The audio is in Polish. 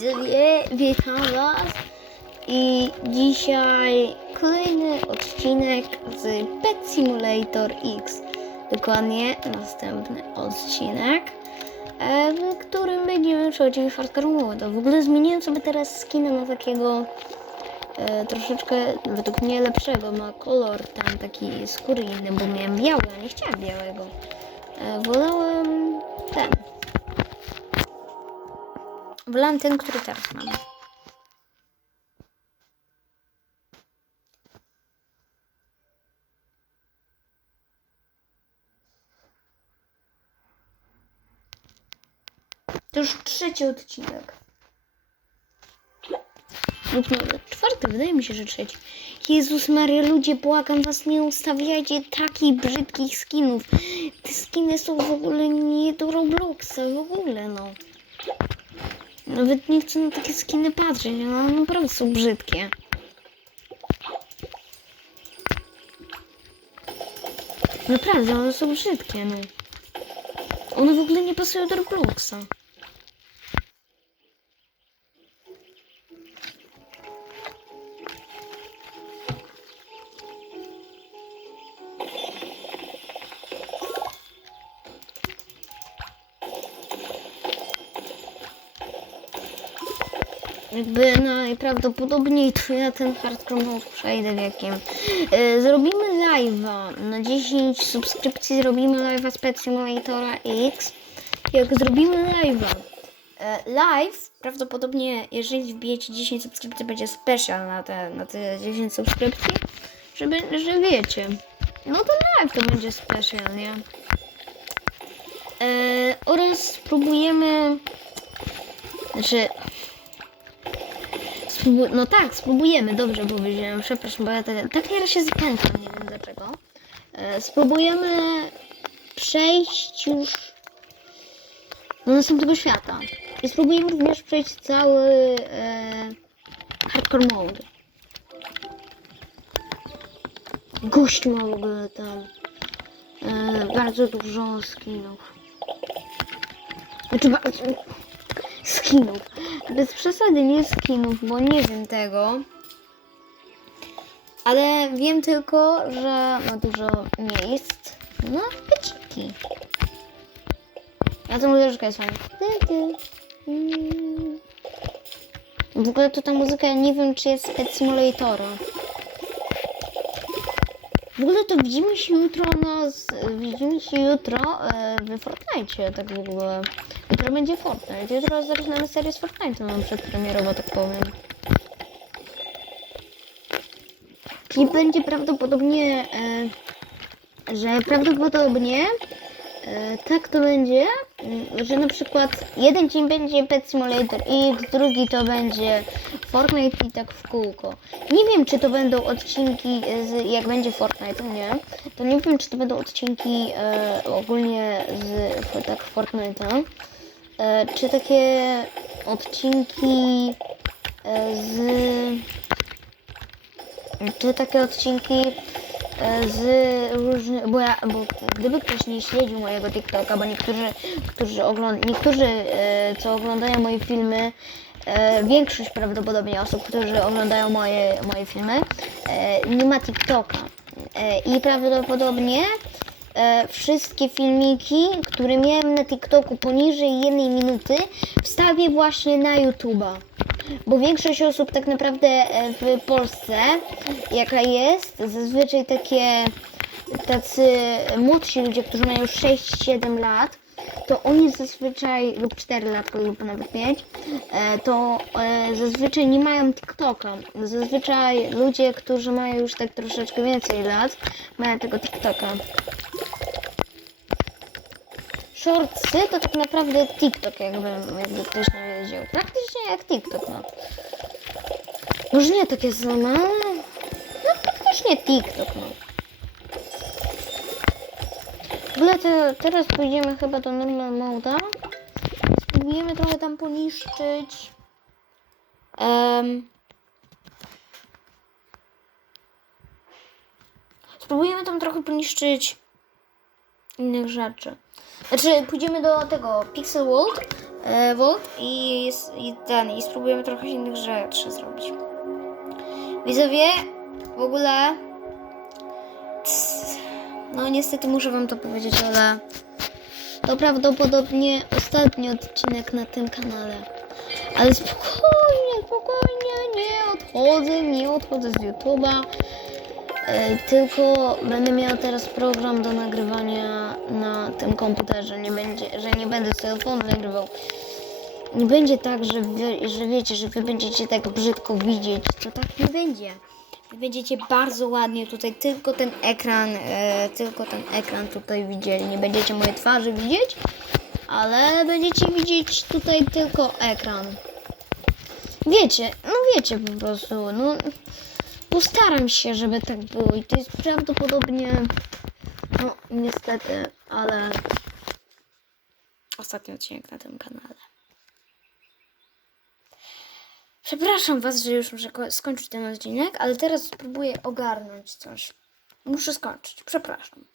Widzowie, witam was i dzisiaj kolejny odcinek z Pet Simulator X. Dokładnie następny odcinek, e, w którym będziemy przechodzili hardcore mode. W ogóle zmieniłem sobie teraz skinę na takiego e, troszeczkę według mnie lepszego. Ma kolor tam taki skóry inny, bo miałem biały, a nie chciałem białego. E, wolałem ten. Wolałem ten, który teraz mam. To już trzeci odcinek. Lub może czwarty, wydaje mi się, że trzeci. Jezus Maria, ludzie, błagam was, nie ustawiajcie takich brzydkich skinów. Te skiny są w ogóle nie do Robloxa, w ogóle, no. Nawet nie chcę na takie skiny patrzeć, ale one naprawdę są brzydkie. Naprawdę, one są brzydkie, no. One w ogóle nie pasują do Robloxa. Jakby najprawdopodobniej to ja ten hardcore mode przejdę wiekiem. E, Zrobimy live'a. Na 10 subskrypcji zrobimy live'a z Simulatora X. Jak zrobimy live'a. e, Live prawdopodobnie, jeżeli wbijecie 10 subskrypcji, będzie special na te, na te 10 subskrypcji. Żeby, że wiecie. No to live to będzie special, nie? E, oraz spróbujemy. Znaczy, Spróbu- no tak, spróbujemy, dobrze powiedziałem, przepraszam, bo ja tak, tak nieraz się zapętam, nie wiem dlaczego. E, spróbujemy przejść już do następnego świata. I spróbujemy również przejść cały e, hardcore mode. Gość ma w ogóle tam e, bardzo dużo skinów. Znaczy, skinów. Bez przesady nie skinów, bo nie wiem tego. Ale wiem tylko, że ma dużo miejsc na peciki. A ta muzyczka jest fajna. W ogóle to ta muzyka, nie wiem czy jest z Pet Simulatora. W ogóle to widzimy się jutro z- Widzimy się jutro e, w Fortnite, tak w ogóle. Jutro będzie Fortnite. Jutro zaczynamy serię z Fortnite, mam przedpremierowo, tak powiem. Czyli będzie prawdopodobnie, e, że prawdopodobnie e, tak to będzie, że na przykład jeden dzień będzie Pet Simulator X, drugi to będzie Fortnite i tak w kółko. Nie wiem, czy to będą odcinki, z, jak będzie Fortnite, nie? To nie wiem, czy to będą odcinki e, ogólnie z tak Fortnite'a. E, czy takie odcinki e, z czy takie odcinki e, z różnych, bo ja, bo gdyby ktoś nie śledził mojego TikToka, bo niektórzy, którzy ogląd, niektórzy, e, co oglądają moje filmy, e, większość prawdopodobnie osób, którzy oglądają moje, moje filmy, e, nie ma TikToka. E, I prawdopodobnie e, wszystkie filmiki, które miałem na TikToku poniżej jednej minuty, wstawię właśnie na YouTube'a. Bo większość osób tak naprawdę e, w Polsce, jaka jest, zazwyczaj takie tacy młodsi ludzie, którzy mają 6-7 lat, to oni zazwyczaj, lub 4 latka, lub nawet 5, e, to e, zazwyczaj nie mają TikToka. Zazwyczaj ludzie, którzy mają już tak troszeczkę więcej lat, mają tego TikToka. Shortsy to tak naprawdę TikTok, jakby, jakby ktoś nie wiedział. Praktycznie jak TikTok, no. Może nie takie same, ale no praktycznie TikTok, no. W ogóle teraz pójdziemy chyba do normal moda. Spróbujemy trochę tam poniszczyć. Em, spróbujemy tam trochę poniszczyć innych rzeczy. Znaczy, pójdziemy do tego Pixel World e, Volt i, i ten, i spróbujemy trochę innych rzeczy zrobić. Widzowie, w ogóle no niestety muszę wam to powiedzieć, ale to prawdopodobnie ostatni odcinek na tym kanale. Ale spokojnie, spokojnie, nie odchodzę, nie odchodzę z YouTube'a. E, tylko będę miała teraz program do nagrywania na tym komputerze. Nie będzie, że nie będę z telefonu nagrywał. Nie będzie tak, że, wy, że wiecie, że wy będziecie tak brzydko widzieć. To tak nie będzie. Będziecie bardzo ładnie tutaj tylko ten ekran, e, tylko ten ekran tutaj widzieli. Nie będziecie moje twarzy widzieć, ale będziecie widzieć tutaj tylko ekran. Wiecie, no wiecie po prostu, no postaram się, żeby tak było i to jest prawdopodobnie, no niestety, ale ostatni odcinek na tym kanale. Przepraszam Was, że już muszę ko- skończyć ten odcinek, ale teraz spróbuję ogarnąć coś. Muszę skończyć, przepraszam.